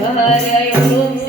Hare Om